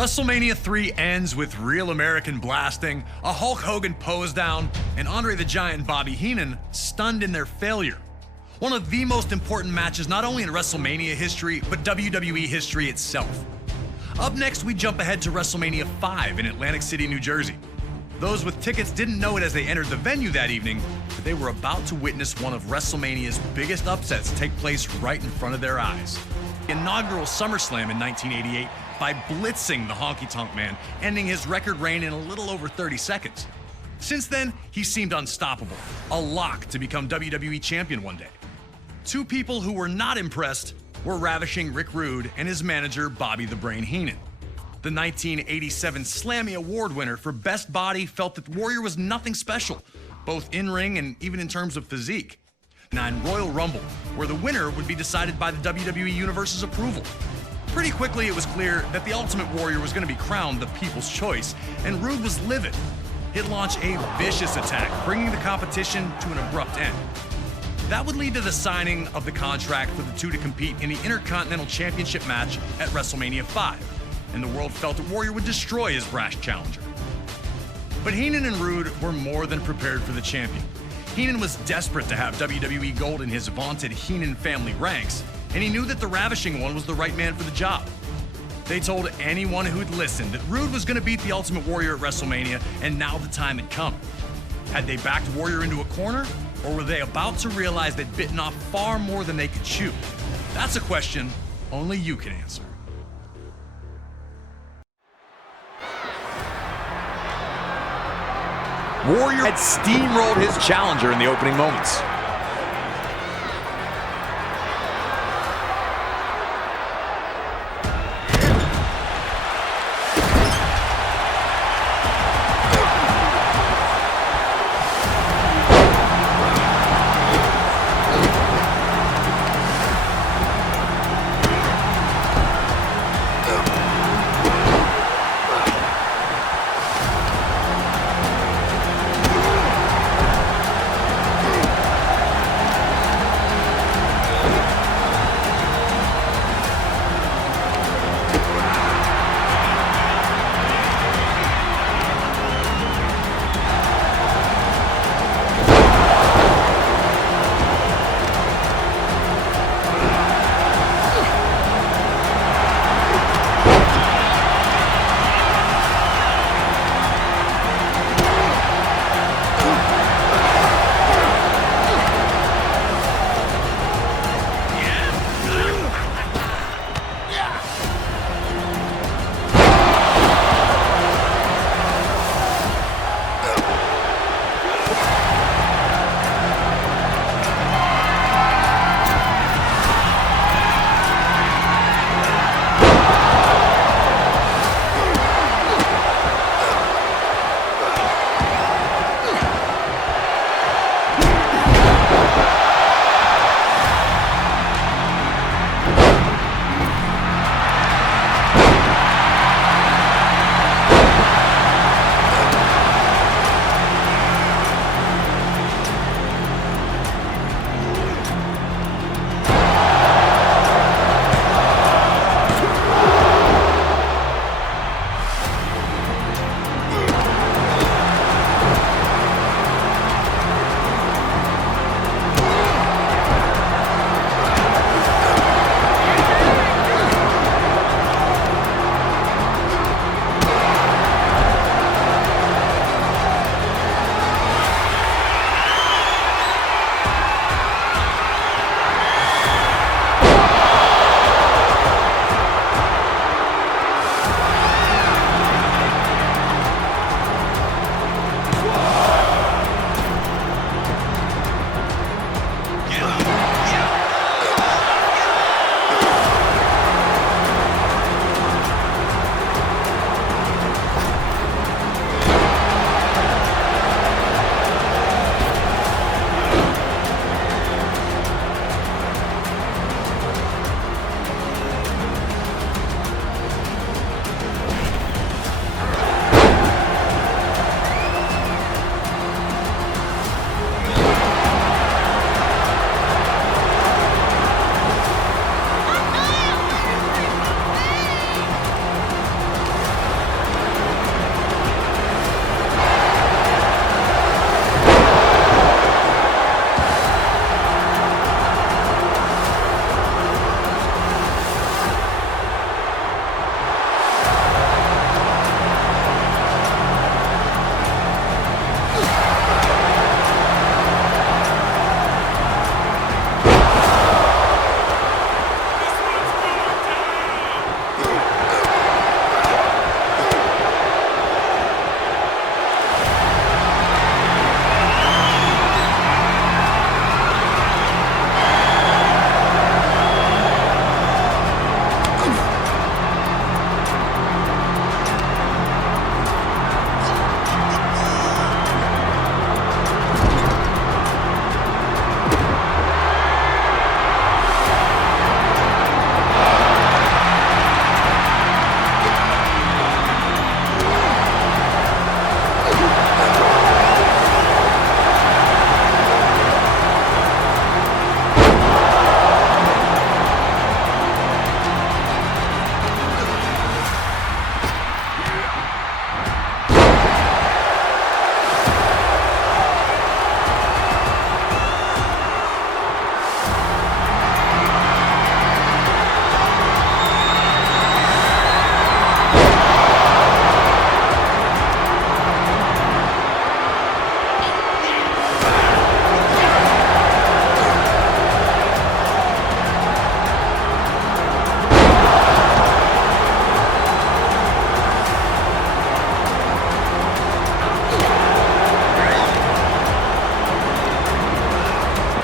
WrestleMania 3 ends with real American blasting, a Hulk Hogan pose down, and Andre the Giant and Bobby Heenan stunned in their failure. One of the most important matches not only in WrestleMania history, but WWE history itself. Up next, we jump ahead to WrestleMania 5 in Atlantic City, New Jersey. Those with tickets didn't know it as they entered the venue that evening, but they were about to witness one of WrestleMania's biggest upsets take place right in front of their eyes. The inaugural SummerSlam in 1988 by blitzing the Honky Tonk Man, ending his record reign in a little over 30 seconds. Since then, he seemed unstoppable, a lock to become WWE Champion one day. Two people who were not impressed were Ravishing Rick Rude and his manager Bobby the Brain Heenan. The 1987 Slammy Award winner for Best Body felt that Warrior was nothing special, both in-ring and even in terms of physique. Now in Royal Rumble, where the winner would be decided by the WWE Universe's approval. Pretty quickly, it was clear that the Ultimate Warrior was going to be crowned the People's Choice, and Rude was livid. He'd launch a vicious attack, bringing the competition to an abrupt end. That would lead to the signing of the contract for the two to compete in the Intercontinental Championship match at WrestleMania 5, and the world felt that Warrior would destroy his brash challenger. But Heenan and Rude were more than prepared for the champion. Heenan was desperate to have WWE Gold in his vaunted Heenan family ranks, and he knew that the Ravishing one was the right man for the job. They told anyone who'd listened that Rude was going to beat the Ultimate Warrior at WrestleMania, and now the time had come. Had they backed Warrior into a corner, or were they about to realize they'd bitten off far more than they could chew? That's a question only you can answer. Warrior had steamrolled his challenger in the opening moments.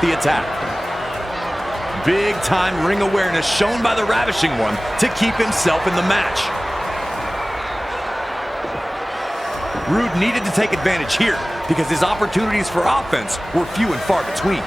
the attack. Big time ring awareness shown by the Ravishing One to keep himself in the match. Rude needed to take advantage here because his opportunities for offense were few and far between.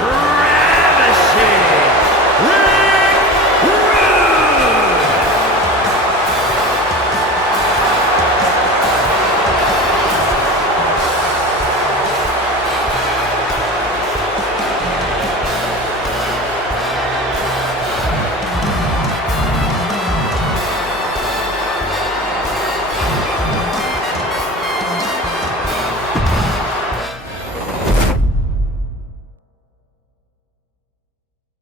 Ravishing Ring Rude!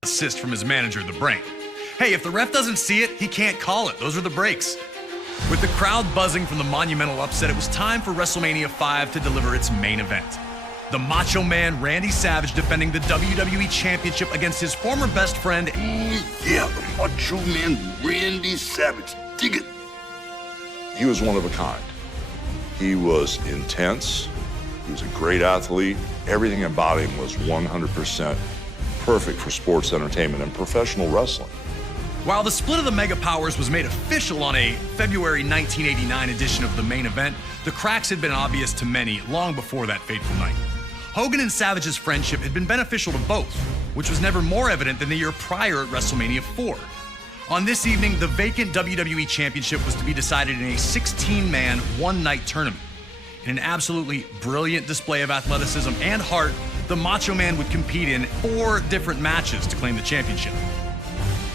Assist from his manager, The Brain. Hey, if the ref doesn't see it, he can't call it. Those are the breaks. With the crowd buzzing from the monumental upset, it was time for WrestleMania 5 to deliver its main event. The Macho Man Randy Savage defending the WWE Championship against his former best friend. Yeah, the Macho Man Randy Savage. Dig it. He was one of a kind. He was intense. He was a great athlete. Everything about him was 100% perfect for sports entertainment and professional wrestling. While the split of the Mega Powers was made official on a February 1989 edition of the main event, the cracks had been obvious to many long before that fateful night. Hogan and Savage's friendship had been beneficial to both, which was never more evident than the year prior at WrestleMania 4. On this evening, the vacant WWE Championship was to be decided in a 16-man, one-night tournament. In an absolutely brilliant display of athleticism and heart, the Macho Man would compete in 4 different matches to claim the championship.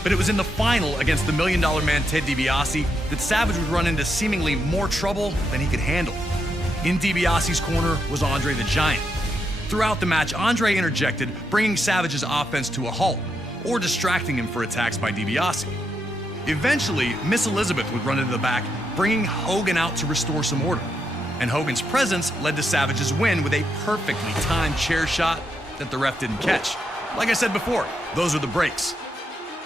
But it was in the final against the $1 Million Man Ted DiBiase that Savage would run into seemingly more trouble than he could handle. In DiBiase's corner was Andre the Giant. Throughout the match, Andre interjected, bringing Savage's offense to a halt, or distracting him for attacks by DiBiase. Eventually, Miss Elizabeth would run into the back, bringing Hogan out to restore some order. And Hogan's presence led to Savage's win with a perfectly timed chair shot that the ref didn't catch. Like I said before, those are the breaks.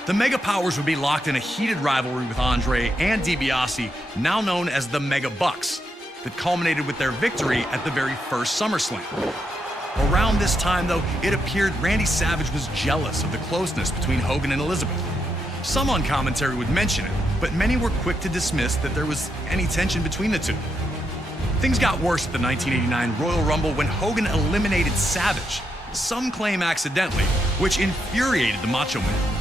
The Mega Powers would be locked in a heated rivalry with Andre and DiBiase, now known as the Mega Bucks, that culminated with their victory at the very first SummerSlam. Around this time, though, it appeared Randy Savage was jealous of the closeness between Hogan and Elizabeth. Some on commentary would mention it, but many were quick to dismiss that there was any tension between the two. Things got worse at the 1989 Royal Rumble when Hogan eliminated Savage, some claim accidentally, which infuriated the Macho Man.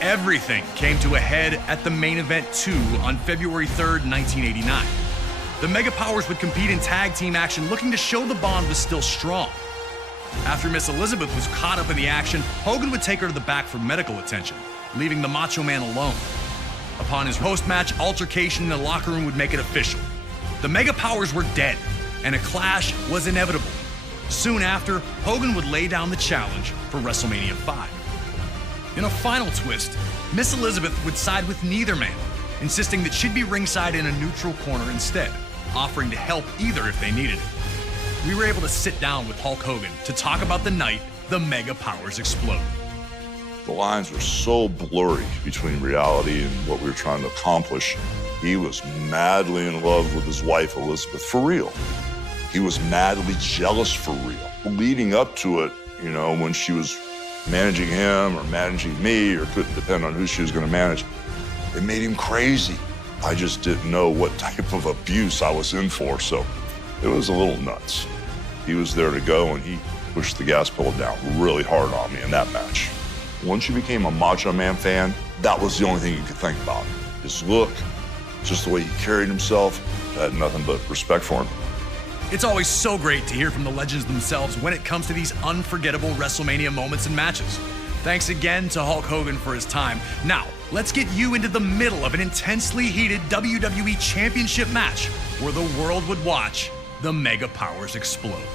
Everything came to a head at the main event 2 on February 3rd, 1989. The Mega Powers would compete in tag team action, looking to show the bond was still strong. After Miss Elizabeth was caught up in the action, Hogan would take her to the back for medical attention, leaving the Macho Man alone. Upon his post-match altercation in the locker room would make it official. The Mega Powers were dead, and a clash was inevitable. Soon after, Hogan would lay down the challenge for WrestleMania 5. In a final twist, Miss Elizabeth would side with neither man, insisting that she'd be ringside in a neutral corner instead, offering to help either if they needed it. We were able to sit down with Hulk Hogan to talk about the night the Mega Powers exploded. The lines were so blurry between reality and what we were trying to accomplish. He was madly in love with his wife, Elizabeth, for real. He was madly jealous for real. Leading up to it, when she was managing him or managing me, or couldn't depend on who she was going to manage, it made him crazy. I just didn't know what type of abuse I was in for, so it was a little nuts. He was there to go, and he pushed the gas pedal down really hard on me in that match. Once you became a Macho Man fan, that was the only thing you could think about. His look, just the way he carried himself. I had nothing but respect for him. It's always so great to hear from the legends themselves when it comes to these unforgettable WrestleMania moments and matches. Thanks again to Hulk Hogan for his time. Now, let's get you into the middle of an intensely heated WWE Championship match where the world would watch the Mega Powers explode.